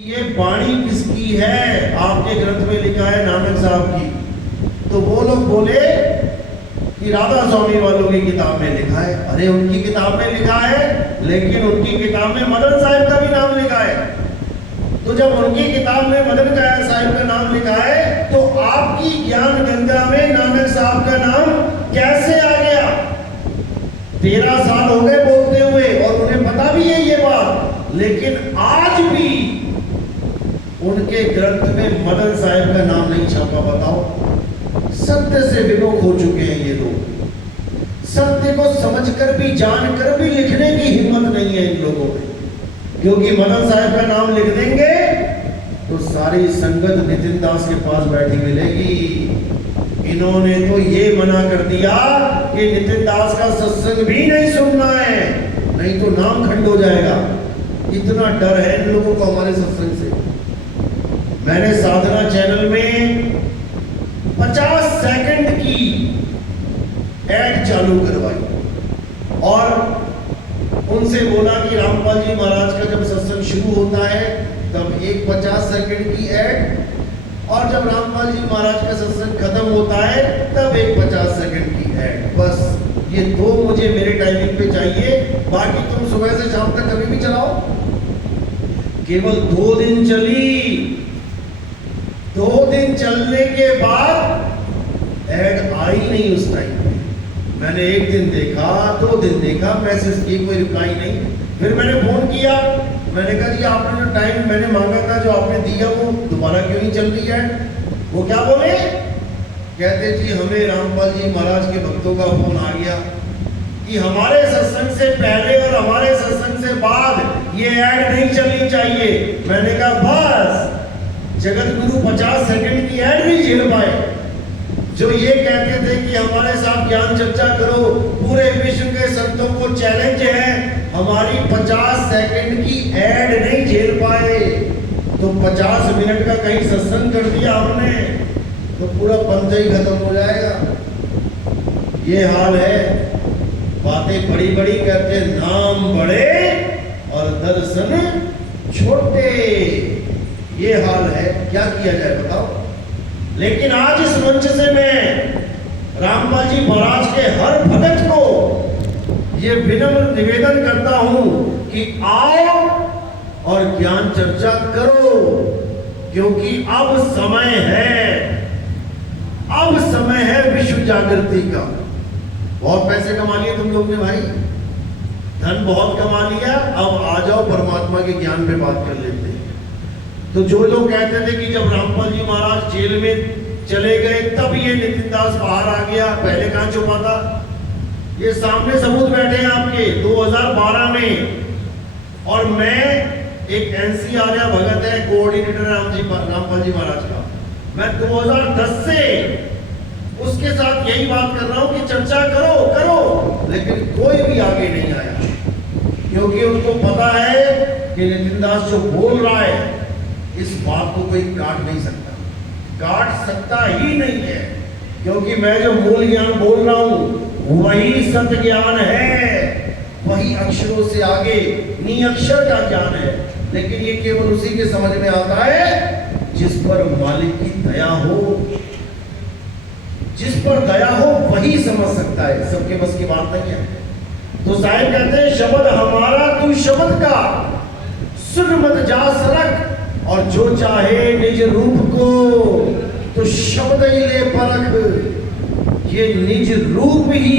ये बाणी किसकी है? आपके ग्रंथ में लिखा है नानक साहब की। तो वो लोग बोले कि राधा स्वामी वालों की किताब में लिखा है। अरे उनकी किताब में लिखा है, लेकिन उनकी किताब में मदन साहब का भी नाम लिखा है। तो जब उनकी किताब में मदन साहब का नाम लिखा है, तो आपकी ज्ञान गंगा में नानक साहब का नाम कैसे आ गया? 13 साल हो गए बोलते हुए, और उन्हें पता भी है ये बात, लेकिन आज भी उनके ग्रंथ में मदन साहब का नाम नहीं छापा। बताओ, सत्य से विमुख हो चुके हैं ये लोग। सत्य को समझकर भी, जानकर भी लिखने की हिम्मत नहीं है इन लोगों में, क्योंकि मदन साहब का नाम लिख देंगे तो सारी संगत नितिन दास के पास बैठी मिलेगी। इन्होंने तो ये मना कर दिया कि नितिन दास का सत्संग भी नहीं सुनना है, नहीं तो नाम खंड हो जाएगा। इतना डर है इन लोगों को हमारे सत्संग से। मैंने साधना चैनल में 50 सेकंड की एड चालू करवाई और उनसे बोला कि रामपाल जी महाराज का जब सत्संग शुरू होता है तब एक 50 सेकंड की एड, और जब रामपाल जी महाराज का सत्संग खत्म होता है तब एक 50 सेकंड की एड। बस ये दो मुझे मेरे टाइमिंग पे चाहिए, बाकी तुम सुबह से शाम तक कभी भी चलाओ। केवल 2 दिन चली। 2 दिन चलने के बाद ऐड आई नहीं उस टाइम पे। मैंने 1 दिन देखा, 2 दिन देखा, मैसेज की कोई रिप्लाई नहीं। फिर मैंने फोन किया, मैंने कहा जी आपने जो टाइम मैंने मांगा था, जो आपने दिया, वो दोबारा क्यों नहीं चल रही है? वो क्या बोले? कहते जी हमें रामपाल जी महाराज के भक्तों का फोन आ गया कि हमारे सत्संग से पहले और हमारे सत्संग से बाद ये ऐड नहीं चलनी चाहिए। मैंने कहा बस जगत गुरु 50 सेकंड की ऐड नहीं झेल पाए। जो ये कहते थे कि हमारे साथ ज्ञान चर्चा करो, पूरे विश्व के संतों को चैलेंज है, हमारी 50 सेकंड की ऐड नहीं झेल पाए। तो 50 मिनट का कहीं सत्संग कर दिया हमने तो पूरा पंथ ही खत्म हो जाएगा। ये हाल है। बातें बड़ी बड़ी करते, नाम बड़े और दर्शन छोटे। ये हाल है, क्या किया जाए बताओ। लेकिन आज इस मंच से मैं रामपाल जी महाराज के हर भगत को ये विनम्र निवेदन करता हूं कि आओ और ज्ञान चर्चा करो, क्योंकि अब समय है, अब समय है विश्व जागृति का। बहुत पैसे कमा लिए तुम लोग ने भाई, धन बहुत कमा लिया, अब आ जाओ परमात्मा के ज्ञान पे बात कर लेते हैं। तो जो लोग कहते थे कि जब रामपाल जी महाराज जेल में चले गए तब ये नितिन दास बाहर आ गया, पहले कहां छुपा था? ये सामने सबूत बैठे हैं आपके 2012 में। और मैं एक एनसी आर्या भगत है, कोऑर्डिनेटर रामपाल जी महाराज का। मैं 2010 से उसके साथ यही बात कर रहा हूं कि चर्चा करो करो, लेकिन कोई भी आगे नहीं आया, क्योंकि उनको पता है कि नितिन दास जो बोल रहा है इस बात को कोई काट नहीं सकता, काट सकता ही नहीं है, क्योंकि मैं जो मूल ज्ञान बोल रहा हूं वही सत्य ज्ञान है, वही अक्षरों से आगे निअक्षर का ज्ञान है। लेकिन ये केवल उसी के समझ में आता है जिस पर मालिक की दया हो। जिस पर दया हो वही समझ सकता है, सबके बस की बात नहीं है। तो साहिब कहते हैं शब्द हमारा तू शब्द का, सुन मत जा सरक, और जो चाहे निज रूप को तो शब्द ही ले परख। ये निज रूप ही